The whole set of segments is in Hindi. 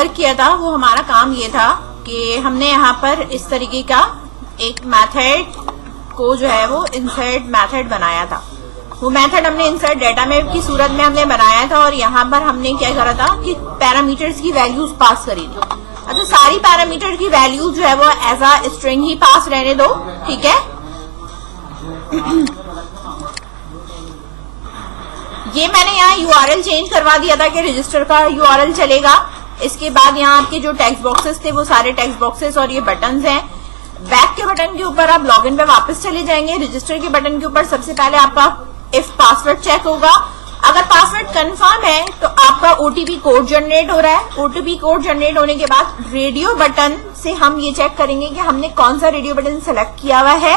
वर्क किया था वो हमारा काम ये था कि हमने यहाँ पर इस तरीके का एक मेथड को जो है वो इंसर्ट मेथड बनाया था। वो मेथड हमने इंसर्ट डाटा में की सूरत में हमने बनाया था और यहाँ पर हमने क्या करा था कि पैरामीटर्स की वैल्यूज पास करी थी। अच्छा, सारी पैरामीटर की वैल्यूज जो है वो एज अ स्ट्रिंग ही पास रहने दो, ठीक है। ये मैंने यहाँ यूआरएल चेंज करवा दिया था कि रजिस्टर का यूआरएल चलेगा। इसके बाद यहाँ आपके जो टेक्स्ट बॉक्सेस थे वो सारे टेक्स्ट बॉक्सेस और ये बटन्स हैं। बैक के बटन के ऊपर आप लॉगिन पे वापस चले जाएंगे। रजिस्टर के बटन के ऊपर सबसे पहले आपका इफ पासवर्ड चेक होगा। अगर पासवर्ड कंफर्म है तो आपका ओटीपी कोड जनरेट हो रहा है। ओटीपी कोड जनरेट होने के बाद रेडियो बटन से हम ये चेक करेंगे कि हमने कौन सा रेडियो बटन सेलेक्ट किया हुआ है।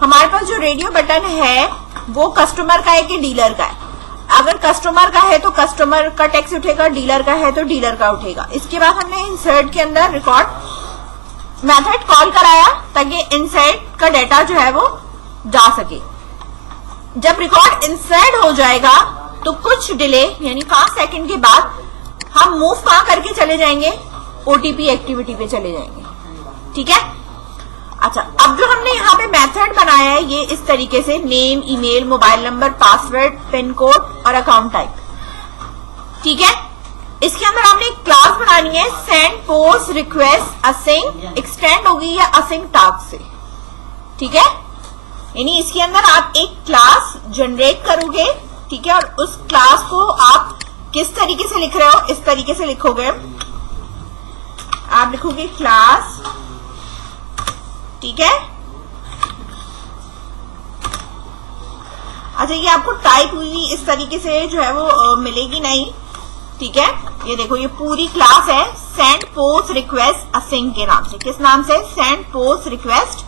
हमारे पास जो रेडियो बटन है वो कस्टमर का है कि डीलर का है। अगर कस्टमर का है तो कस्टमर का टैक्स उठेगा, डीलर का है तो डीलर का उठेगा। इसके बाद हमने इंसर्ट के अंदर रिकॉर्ड मेथड कॉल कराया ताकि इंसर्ट का डाटा जो है वो जा सके। जब रिकॉर्ड इंसर्ट हो जाएगा तो कुछ डिले यानी 5 सेकंड के बाद हम मूव कहां करके चले जाएंगे, ओटीपी एक्टिविटी पे चले जाएंगे, ठीक है। अच्छा, अब जो हमने यहाँ पे मेथड बनाया है ये इस तरीके से name, email, mobile number, password, pin code और अकाउंट टाइप, ठीक है। इसके अंदर हमने एक क्लास बनानी है send post request using extend होगी या असिंग टास्क से, ठीक है। यानी इसके अंदर आप एक क्लास जनरेट करोगे, ठीक है, और उस क्लास को आप किस तरीके से लिख रहे हो, इस तरीके से लिखोगे। आप लिखोगे क्लास, ठीक है। अच्छा, ये आपको टाइप हुई इस तरीके से जो है वो मिलेगी नहीं, ठीक है। ये देखो ये पूरी क्लास है सेंड पोस्ट रिक्वेस्ट असिंग के नाम से। किस नाम से? Send post request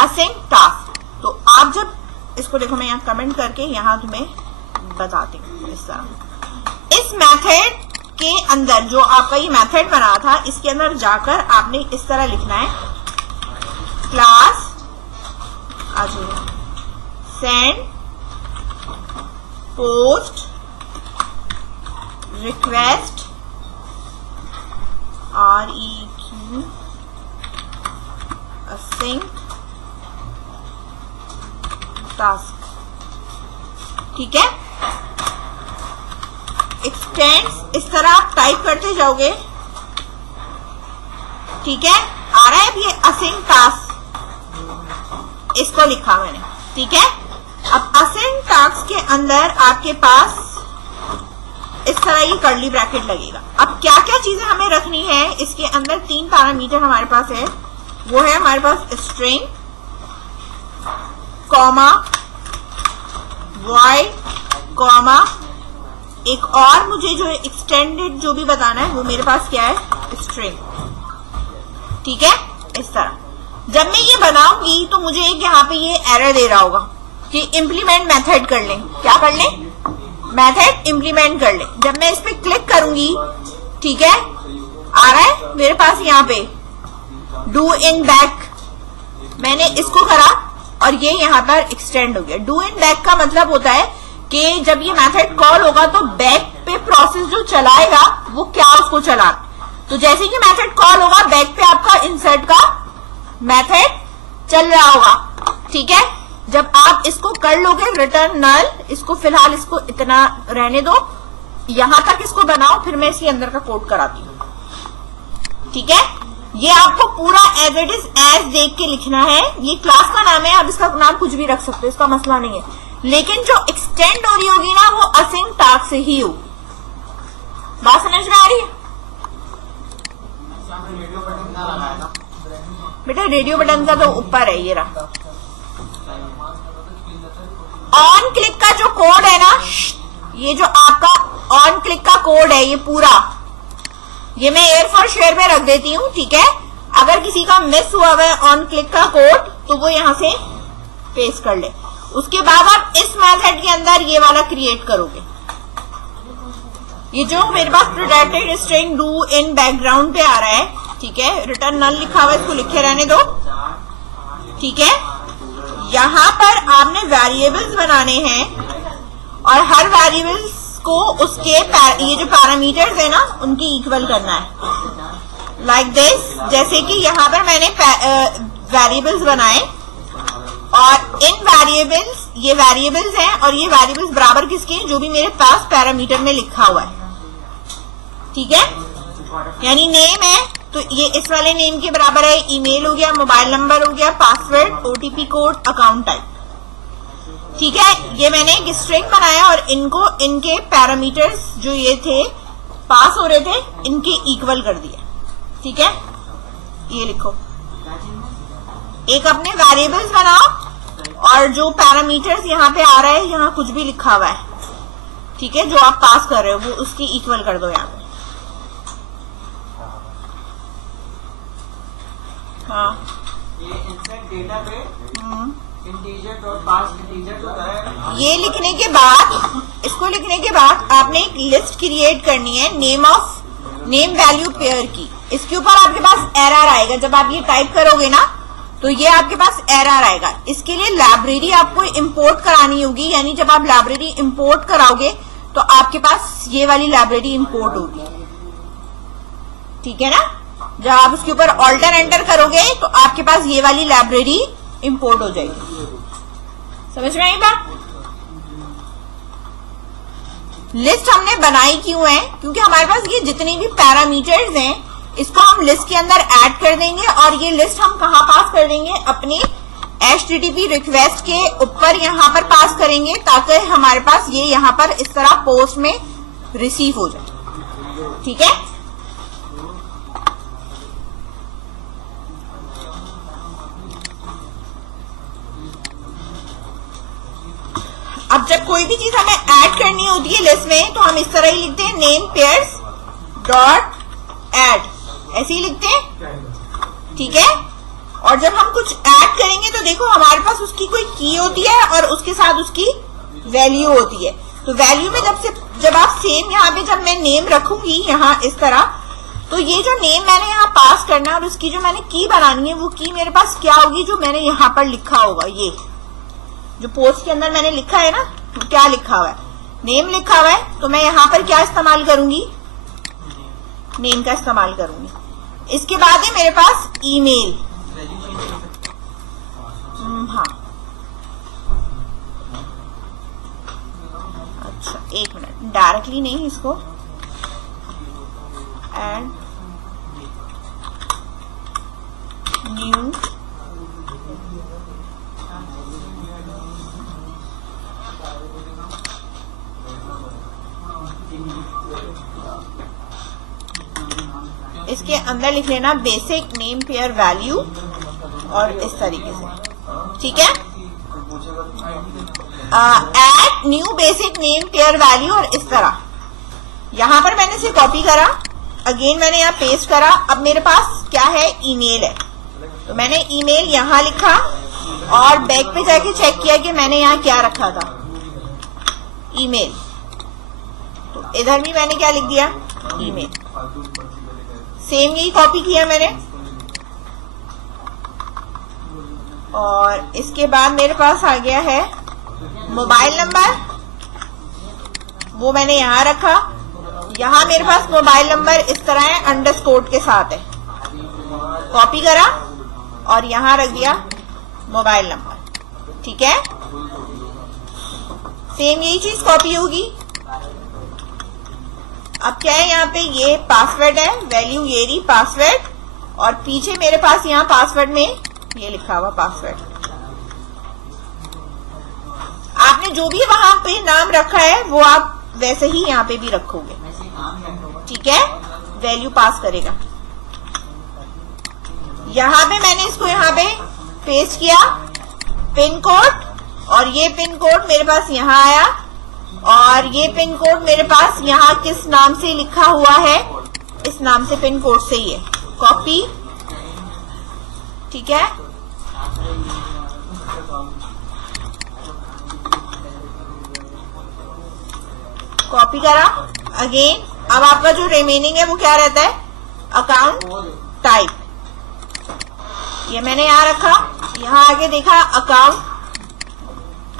using task. तो आप जब इसको देखो, मैं यहाँ कमेंट करके यहाँ तुम्हें बताती हूँ। इस तरह इस मेथड के अंदर जो आपका ये मेथड बना था इसके अंदर जाकर आपने इस तरह लिखना है class send post request REQ using task, ठीक है। एक्सटेंड्स इस तरह आप टाइप करते जाओगे, ठीक है। आ रहा है ये असिंग टास्क, इसको लिखा मैंने, ठीक है। अब असिंग टास्क के अंदर आपके पास इस तरह ये कर्ली ब्रैकेट लगेगा। अब क्या क्या चीजें हमें रखनी है इसके अंदर, 3 पैरामीटर हमारे पास है। वो है हमारे पास स्ट्रिंग, कॉमा, वॉइड, कॉमा, एक और मुझे जो एक्सटेंडेड जो भी बताना है वो मेरे पास क्या है, स्ट्रिंग, ठीक है। इस तरह जब मैं ये बनाऊंगी तो मुझे एक यहाँ पे ये एरर दे रहा होगा कि इम्प्लीमेंट मेथड कर लें। क्या कर लें? मेथड इम्प्लीमेंट कर लें। जब मैं इस पे क्लिक करूंगी, ठीक है, आ रहा है मेरे पास यहाँ पे डू इन बैक, मैंने इसको करा और ये यहाँ पर एक्सटेंड हो गया। डू इन बैक का मतलब होता है कि जब ये मेथड कॉल होगा तो बैक पे प्रोसेस जो चलाएगा वो क्या उसको चला, तो जैसे कि मेथड कॉल होगा बैक पे आपका इंसर्ट का मेथड चल रहा होगा, ठीक है। जब आप इसको कर लोगे रिटर्न नल, इसको फिलहाल इसको इतना रहने दो, यहां तक इसको बनाओ, फिर मैं इसके अंदर का कोड कराती हूँ, ठीक है। ये आपको पूरा एज इट इज एज देख के लिखना है। ये क्लास का नाम है, आप इसका नाम कुछ भी रख सकते हो, इसका मसला नहीं है, लेकिन जो एक्सटेंड हो रही होगी ना वो असिंग टास्क से ही होगी। बात समझ में आ रही है बेटा? रेडियो बटन का तो ऊपर है, ये रहा। ऑन क्लिक का जो कोड है ना, ये जो आपका ऑन क्लिक का कोड है, ये पूरा ये मैं एयर फॉर शेयर में रख देती हूँ, ठीक है। अगर किसी का मिस हुआ है ऑन क्लिक का कोड तो वो यहां से पेस्ट कर ले। उसके बाद आप इस मेथड के अंदर ये वाला क्रिएट करोगे। ये जो मेरे पास protected string do in background पे आ रहा है, ठीक है, रिटर्न नल लिखा हुआ है, इसको लिखे रहने दो, ठीक है। यहां पर आपने वेरिएबल्स बनाने हैं और हर वेरिएबल्स इसको उसके ये जो पैरामीटर्स है ना उनकी इक्वल करना है, लाइक दिस। जैसे कि यहाँ पर मैंने वेरिएबल्स बनाए और इन वेरिएबल्स, ये वेरिएबल्स हैं और ये वेरिएबल्स बराबर किसके हैं, जो भी मेरे पास पैरामीटर में लिखा हुआ है, ठीक है। यानी नेम है तो ये इस वाले नेम के बराबर है, ईमेल हो गया, मोबाइल नंबर हो गया, password, OTP code, account type, ठीक है। ये मैंने एक स्ट्रिंग बनाया और इनको इनके पैरामीटर्स जो ये थे पास हो रहे थे इनके इक्वल कर दिया, ठीक है। ये लिखो, एक अपने वेरिएबल्स बनाओ और जो पैरामीटर्स यहाँ पे आ रहा है, यहाँ कुछ भी लिखा हुआ है, ठीक है, जो आप पास कर रहे हो वो उसकी इक्वल कर दो यहाँ पे। हाँ, ये इंसर्ट डेटा पे इंटीजर डॉट पास इंटीजर होता है। ये लिखने के बाद, इसको लिखने के बाद आपने एक लिस्ट क्रिएट करनी है नेम वैल्यू पेयर की। इसके ऊपर आपके पास एरर आएगा, जब आप ये टाइप करोगे ना तो ये आपके पास एरर आएगा। इसके लिए लाइब्रेरी आपको इंपोर्ट करानी होगी, यानी जब आप लाइब्रेरी इंपोर्ट कराओगे तो आपके पास ये वाली लाइब्रेरी इंपोर्ट होगी, ठीक है ना। जब आप उसके ऊपर ऑल्टर एंटर करोगे तो आपके पास ये वाली लाइब्रेरी इंपोर्ट हो जाएगी। समझ में आई बात? लिस्ट हमने बनाई क्यों है, क्योंकि हमारे पास ये जितने भी पैरामीटर्स हैं इसको हम लिस्ट के अंदर ऐड कर देंगे और ये लिस्ट हम कहाँ पास कर देंगे, अपने HTTP रिक्वेस्ट के ऊपर यहाँ पर पास करेंगे, ताकि हमारे पास ये यहाँ पर इस तरह पोस्ट में रिसीव हो जाए, ठीक है। अब जब कोई भी चीज हमें ऐड करनी होती है लिस्ट में तो हम इस तरह ही लिखते हैं, नेम पेयर्स डॉट ऐड, ऐसे ही लिखते हैं, ठीक है। और जब हम कुछ ऐड करेंगे तो देखो हमारे पास उसकी कोई की होती है और उसके साथ उसकी वैल्यू होती है। तो वैल्यू में जब आप सेम यहाँ पे जब मैं नेम रखूंगी यहाँ इस तरह, तो ये जो नेम मैंने यहाँ पास करना है और उसकी जो मैंने की बनानी है वो की मेरे पास क्या होगी, जो मैंने यहाँ पर लिखा होगा, ये जो पोस्ट के अंदर मैंने लिखा है ना, तो क्या लिखा हुआ है, नेम लिखा हुआ है, तो मैं यहाँ पर क्या इस्तेमाल करूंगी, नेम का इस्तेमाल करूंगी। इसके बाद है मेरे पास ईमेल, हाँ अच्छा एक मिनट, डायरेक्टली नहीं, इसको एंड न्यू इसके अंदर लिख लेना बेसिक नेम पेयर वैल्यू और इस तरीके से, ठीक है। Add new basic name pair value और इस तरह यहां पर मैंने इसे कॉपी करा, अगेन मैंने यहाँ पेस्ट करा। अब मेरे पास क्या है, ईमेल है, तो मैंने ईमेल यहाँ लिखा और बैक पे जाके चेक किया कि मैंने यहाँ क्या रखा था, ईमेल, तो इधर भी मैंने क्या लिख दिया, ईमेल। सेम यही कॉपी किया मैंने और इसके बाद मेरे पास आ गया है मोबाइल नंबर, वो मैंने यहाँ रखा। यहाँ मेरे पास मोबाइल नंबर इस तरह है, अंडरस्कोर के साथ है, कॉपी करा और यहाँ रख दिया मोबाइल नंबर, ठीक है। सेम यही चीज कॉपी होगी। अब क्या है, यहाँ पे ये पासवर्ड है, वैल्यू ये रही पासवर्ड, और पीछे मेरे पास यहाँ पासवर्ड में ये लिखा हुआ पासवर्ड। आपने जो भी वहां पे नाम रखा है वो आप वैसे ही यहाँ पे भी रखोगे, ठीक है, वैल्यू पास करेगा। यहाँ पे मैंने इसको यहाँ पे पेस्ट किया, पिन कोड, और ये पिन कोड मेरे पास यहाँ आया और ये पिन कोड मेरे पास यहाँ किस नाम से लिखा हुआ है, इस नाम से पिन कोड से ही है, कॉपी, ठीक है। कॉपी करा अगेन। अब आपका जो रिमेनिंग है वो क्या रहता है, अकाउंट टाइप, ये मैंने यहाँ रखा, यहाँ आगे देखा अकाउंट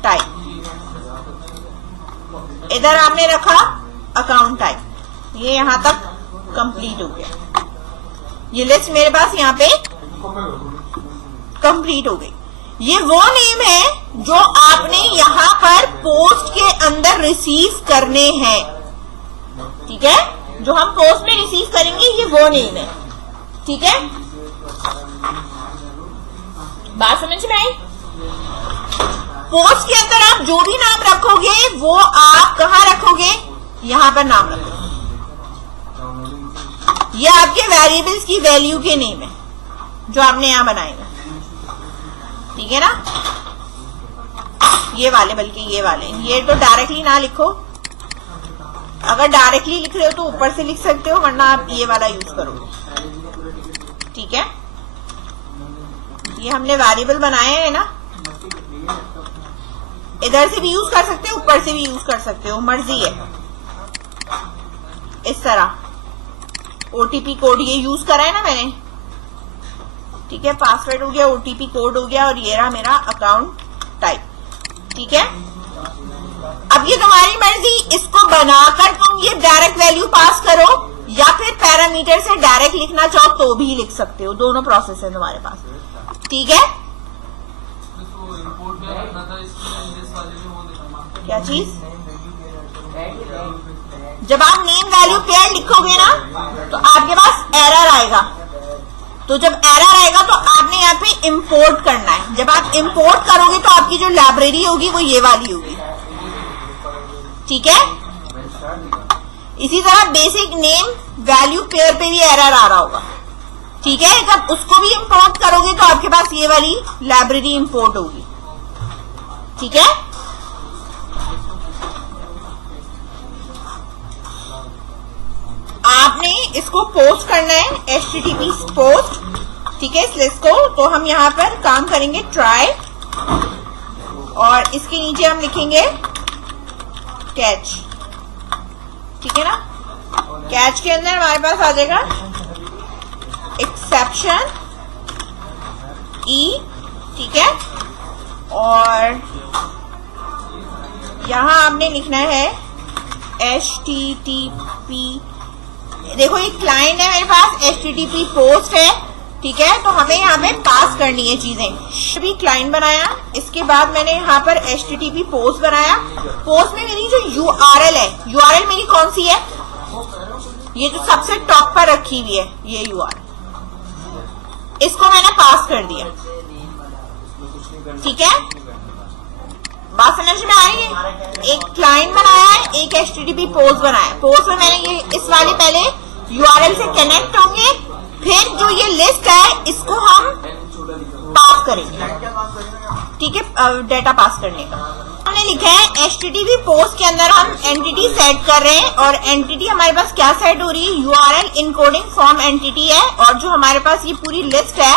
टाइप, इधर आपने रखा अकाउंट टाइप, ये यहां तक कंप्लीट हो गया। ये लिस्ट मेरे पास यहाँ पे कंप्लीट हो गई। ये वो नेम है जो आपने यहां पर पोस्ट के अंदर रिसीव करने हैं, ठीक है, जो हम पोस्ट में रिसीव करेंगे ये वो नेम है, ठीक है। बात समझ में आई? पोस्ट के अंदर आप जो भी नाम रखोगे वो आप कहां रखोगे, यहां पर नाम रखोगे। ये आपके वेरिएबल्स की वैल्यू के नेम है जो आपने यहां बनाए हैं, ठीक है ना। ये वाले, बल्कि ये वाले, ये तो डायरेक्टली ना लिखो। अगर डायरेक्टली लिख रहे हो तो ऊपर से लिख सकते हो, वरना आप ये वाला यूज करोगे, ठीक है। ये हमने वेरिएबल बनाए हैं ना, इधर से भी यूज कर सकते हो, ऊपर से भी यूज कर सकते हो, मर्जी है। इस तरह ओटीपी कोड ये यूज करा है ना मैंने, ठीक है। पासवर्ड हो गया, ओटीपी कोड हो गया, और ये रहा मेरा अकाउंट टाइप, ठीक है। अब ये तुम्हारी मर्जी, इसको बनाकर तुम ये डायरेक्ट वैल्यू पास करो या फिर पैरामीटर से डायरेक्ट लिखना चाहो तो भी लिख सकते हो, दोनों प्रोसेस है तुम्हारे पास, ठीक है। क्या चीज? जब आप नेम वैल्यू पेयर लिखोगे ना तो आपके पास एरर आएगा, तो जब एरर आएगा तो आपने यहाँ पे इंपोर्ट करना है। जब आप इंपोर्ट करोगे तो आपकी जो लाइब्रेरी होगी वो ये वाली होगी, ठीक है। इसी तरह बेसिक नेम वैल्यू पेयर पे भी एरर आ रहा होगा, ठीक है। जब उसको भी इंपोर्ट करोगे तो आपके पास ये वाली लाइब्रेरी इंपोर्ट होगी, ठीक है। आपने इसको पोस्ट करना है, HTTP पोस्ट, ठीक है, इस लिस्ट को। तो हम यहाँ पर काम करेंगे ट्राई, और इसके नीचे हम लिखेंगे कैच, ठीक है ना। कैच के अंदर हमारे पास आ जाएगा एक्सेप्शन ई, ठीक है। और यहां आपने लिखना है HTTP, देखो ये क्लाइंट है मेरे पास, HTTP पोस्ट है, ठीक है। तो हमें यहाँ पे पास करनी है चीजें। भी क्लाइंट बनाया, इसके बाद मैंने यहाँ पर HTTP पोस्ट बनाया। पोस्ट में मेरी जो URL है, URL मेरी कौन सी है, ये जो सबसे टॉप पर रखी हुई है ये URL, इसको मैंने पास कर दिया, ठीक है। बात समझ में आ रही है? एक क्लाइंट बनाया है, एक HTTP पोस्ट बनाया। पोस्ट में मैंने ये इस वाले पहले URL से कनेक्ट होंगे, फिर जो ये लिस्ट है इसको हम पास करेंगे, ठीक है, डेटा पास करने का। हमने लिखा है HTTP पोस्ट के अंदर हम एंटिटी सेट कर रहे हैं, और एंटिटी हमारे पास क्या सेट हो रही है, URL इनकोडिंग फॉर्म एंटिटी है। और जो हमारे पास ये पूरी लिस्ट है,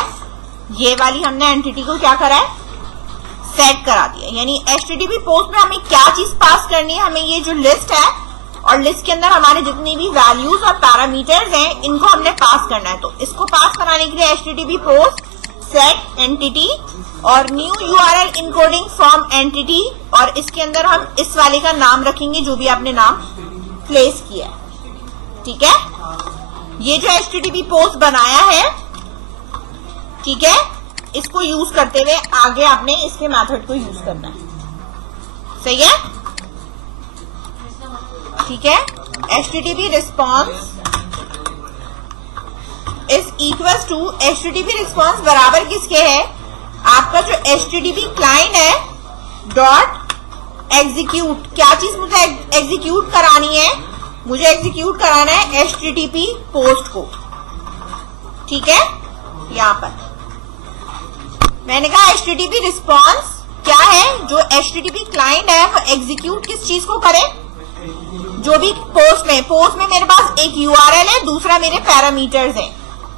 ये वाली हमने एंटिटी को क्या करा है, सेट करा दिया। यानी HTTP पोस्ट में हमें क्या चीज पास करनी है, हमें ये जो लिस्ट है और लिस्ट के अंदर हमारे जितनी भी वैल्यूज और पैरामीटर्स हैं इनको हमने पास करना है। तो इसको पास कराने के लिए HTTP पोस्ट सेट एंटिटी और new URL encoding from entity, और इसके अंदर हम इस वाले का नाम रखेंगे जो भी आपने नाम प्लेस किया है, ठीक है। ये जो HTTP पोस्ट बनाया है, ठीक है, इसको यूज करते हुए आगे आपने इसके मेथड को यूज करना है, सही है, ठीक है। HTTP response is equal to, HTTP response बराबर किसके है, आपका जो HTTP क्लाइंट है डॉट एग्जीक्यूट। क्या चीज मुझे एग्जीक्यूट करानी है, मुझे एग्जीक्यूट कराना है HTTP पोस्ट को, ठीक है। यहां पर मैंने कहा HTTP रिस्पॉन्स क्या है, जो HTTP क्लाइंट है वो एग्जीक्यूट किस चीज को करे, जो भी पोस्ट में मेरे पास एक URL है, दूसरा मेरे पैरामीटर्स हैं,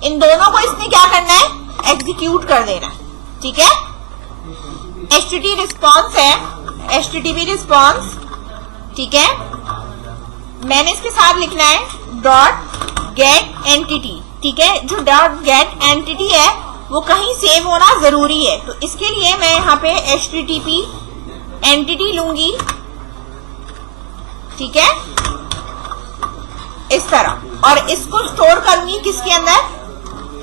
इन दोनों को इसने क्या करना है, एग्जीक्यूट कर देना है, ठीक है। HTTP रिस्पॉन्स है, HTTP रिस्पॉन्स, ठीक है। मैंने इसके साथ लिखना है डॉट गेट एंटिटी, ठीक है। जो डॉट गेट एंटिटी है वो कहीं सेव होना जरूरी है, तो इसके लिए मैं यहाँ पे HTTP एंटिटी लूंगी, ठीक है, इस तरह। और इसको स्टोर करूंगी किसके अंदर,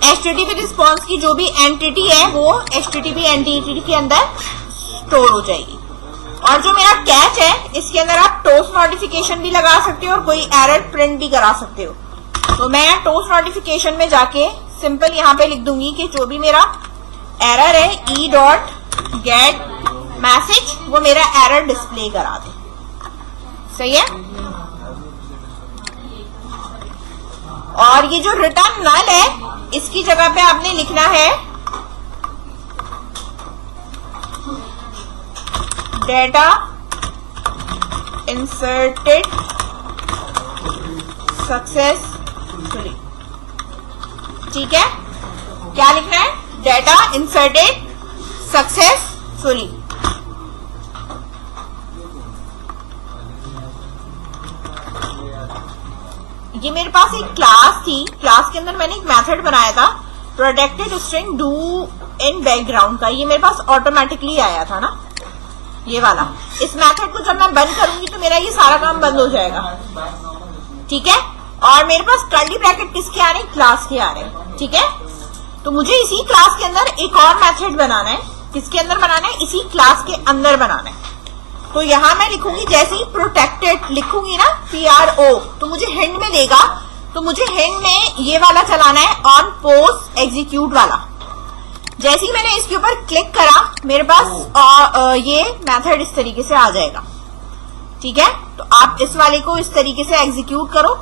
HTTP रिस्पॉन्स की जो भी एंटिटी है वो HTTP एंटिटी के अंदर स्टोर हो जाएगी। और जो मेरा कैच है इसके अंदर आप टोस्ट नोटिफिकेशन भी लगा सकते हो और कोई एरर प्रिंट भी करा सकते हो। तो मैं टोस्ट नोटिफिकेशन में जाके सिंपल यहाँ पे लिख दूंगी कि जो भी मेरा एरर है e.get मैसेज वो मेरा एरर डिस्प्ले करा दे। सही है। और ये जो रिटर्न नल है इसकी जगह पे आपने लिखना है डेटा इंसर्टेड सक्सेसफुली। ठीक है, क्या लिखना है, डेटा इंसर्टेड सक्सेसफुली। ये मेरे पास एक क्लास थी, क्लास के अंदर मैंने एक मेथड बनाया था protected string do in background का। ये मेरे पास ऑटोमेटिकली आया था ना, ये वाला। इस मेथड को जब मैं बंद करूंगी तो मेरा ये सारा काम बंद हो जाएगा। ठीक है, और मेरे पास कर्ली ब्रैकेट किसके आ रहे हैं, क्लास के आ रहे हैं। ठीक है, तो मुझे इसी क्लास के अंदर एक और मेथड बनाना है। किसके अंदर बनाना है, इसी क्लास के अंदर बनाना है। तो यहां मैं लिखूंगी, जैसे ही प्रोटेक्टेड लिखूंगी ना PRO, तो मुझे हिंट में देगा। तो मुझे हिंट में ये वाला चलाना है, ऑन पोस्ट एग्जीक्यूट वाला। जैसे ही मैंने इसके ऊपर क्लिक करा मेरे पास ये मेथड इस तरीके से आ जाएगा। ठीक है, तो आप इस वाले को इस तरीके से एग्जीक्यूट करो।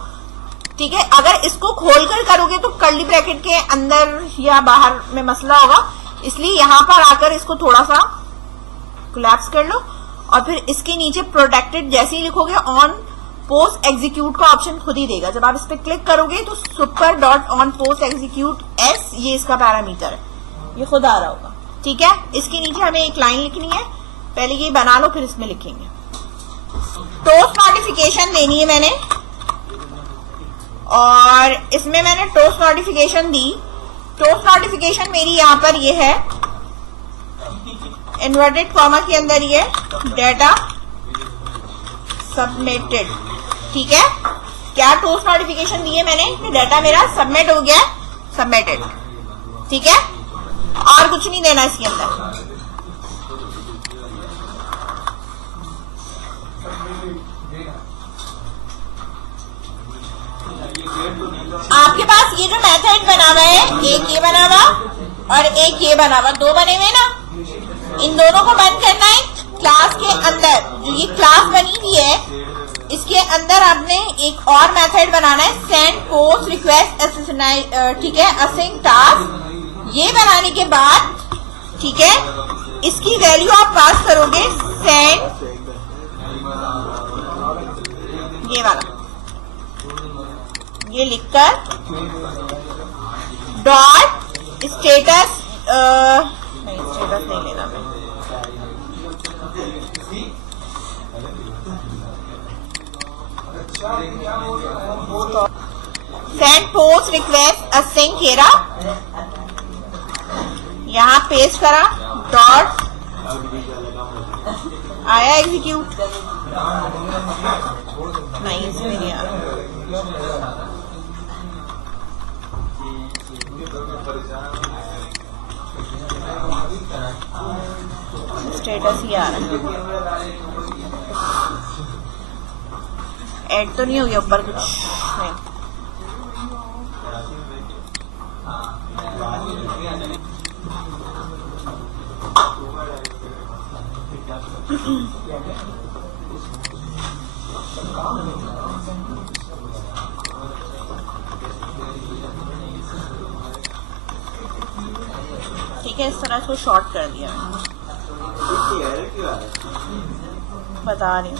ठीक है, अगर इसको खोलकर करोगे तो कर्ली ब्रैकेट के अंदर या बाहर में मसला होगा, इसलिए यहां पर आकर इसको थोड़ा सा कोलैप्स कर लो और फिर इसके नीचे प्रोटेक्टेड जैसे ही लिखोगे ऑन पोस्ट एग्जीक्यूट का ऑप्शन खुद ही देगा। जब आप इस पर क्लिक करोगे तो super dot on post execute S ये इसका पैरामीटर है, ये खुद आ रहा होगा। ठीक है, इसके नीचे हमें एक लाइन लिखनी है, पहले ये बना लो फिर इसमें लिखेंगे। टोस्ट नोटिफिकेशन लेनी है मैंने और इसमें मैंने टोस्ट नोटिफिकेशन दी। टोस्ट नोटिफिकेशन मेरी यहाँ पर ये है इन्वर्टेड कॉमा के अंदर ये डेटा सबमिटेड। ठीक है, क्या टोस्ट नोटिफिकेशन दी है मैंने, डेटा मेरा सबमिट हो गया, सबमिटेड। ठीक है, और कुछ नहीं देना इसके अंदर। आपके पास ये जो मेथड बना हुआ है, एक ये बना हुआ और एक ये बना हुआ, दो बने हुए ना, इन दोनों को बंद करना है क्लास के अंदर। जो ये क्लास बनी हुई है इसके अंदर आपने एक और मेथड बनाना है, सेंड पोस्ट रिक्वेस्ट असाइन। ठीक है, असाइन टास्क। ये बनाने के बाद ठीक है, इसकी वैल्यू आप पास करोगे सेंड, ये वाला, ये लिखकर डॉट स्टेटस, नहीं स्टेटस नहीं लेना मैं, सेंड पोस्ट रिक्वेस्ट असाइन केरा, यहां पेस्ट करा, डॉट आया एग्जीक्यूट, नहीं इसमें नहीं आ रहा, स्टेटस ही आ रहा है, ऐड तो नहीं हो गया ऊपर कुछ नहीं। ठीक है, इस तरह इसको शॉर्ट कर दिया मैंने, बता रही हूँ।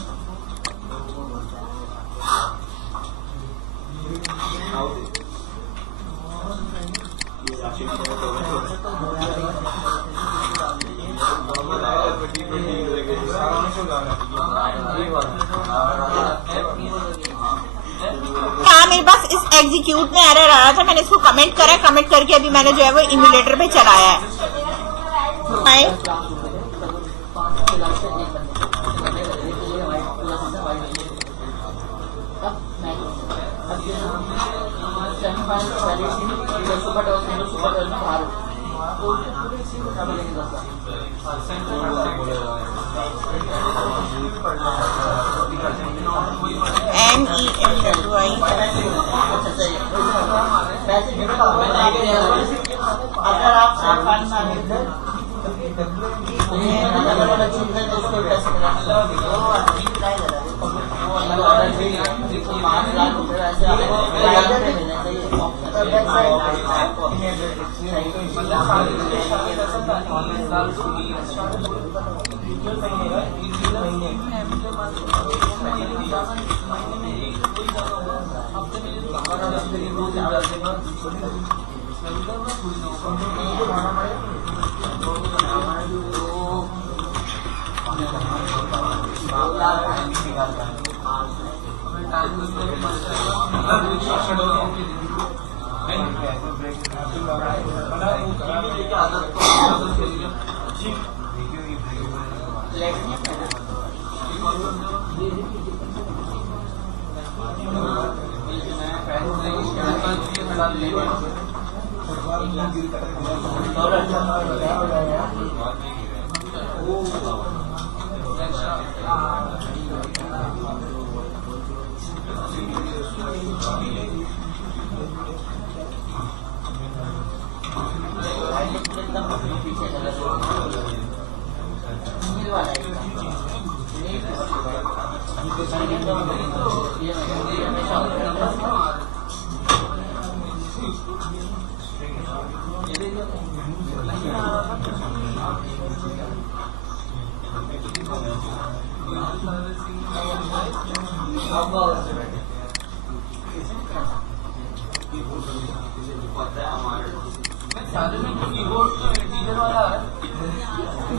हाँ, मेरे पास इस एग्जीक्यूट में एरर आ रहा था, मैंने इसको कमेंट करा, कमेंट करके अभी मैंने जो है वो इम्यूलेटर पे चलाया है। MEMWI अगर आप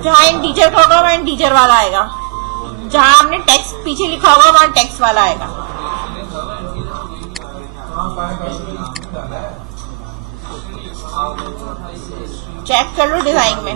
जहाँ इंटीजर का होगा वहाँ इंटीजर वाला आएगा, जहाँ आपने टेक्स्ट पीछे लिखा होगा वहाँ टेक्स्ट वाला आएगा। चेक कर लो डिजाइन में।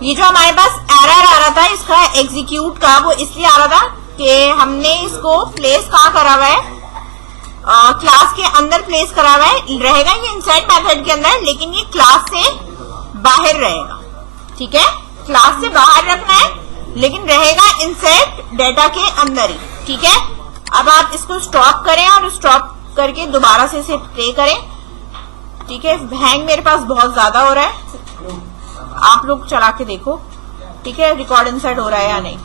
ये जो हमारे पास एरर आ रहा था इसका एग्जीक्यूट का, वो इसलिए आ रहा था कि हमने इसको प्लेस कहाँ करा हुआ है, क्लास के अंदर प्लेस करा हुआ है। रहेगा ये इनसाइड मेथड के अंदर, लेकिन ये क्लास से बाहर रहेगा। ठीक है, क्लास से बाहर रखना है लेकिन रहेगा इनसाइड डेटा के अंदर ही। ठीक है, अब आप इसको स्टॉप करें और स्टॉप करके दोबारा से इसे प्ले करें। ठीक है, हैंग मेरे पास बहुत ज्यादा हो रहा है, आप लोग चला के देखो। ठीक है, रिकॉर्ड इनसर्ट हो रहा है या नहीं।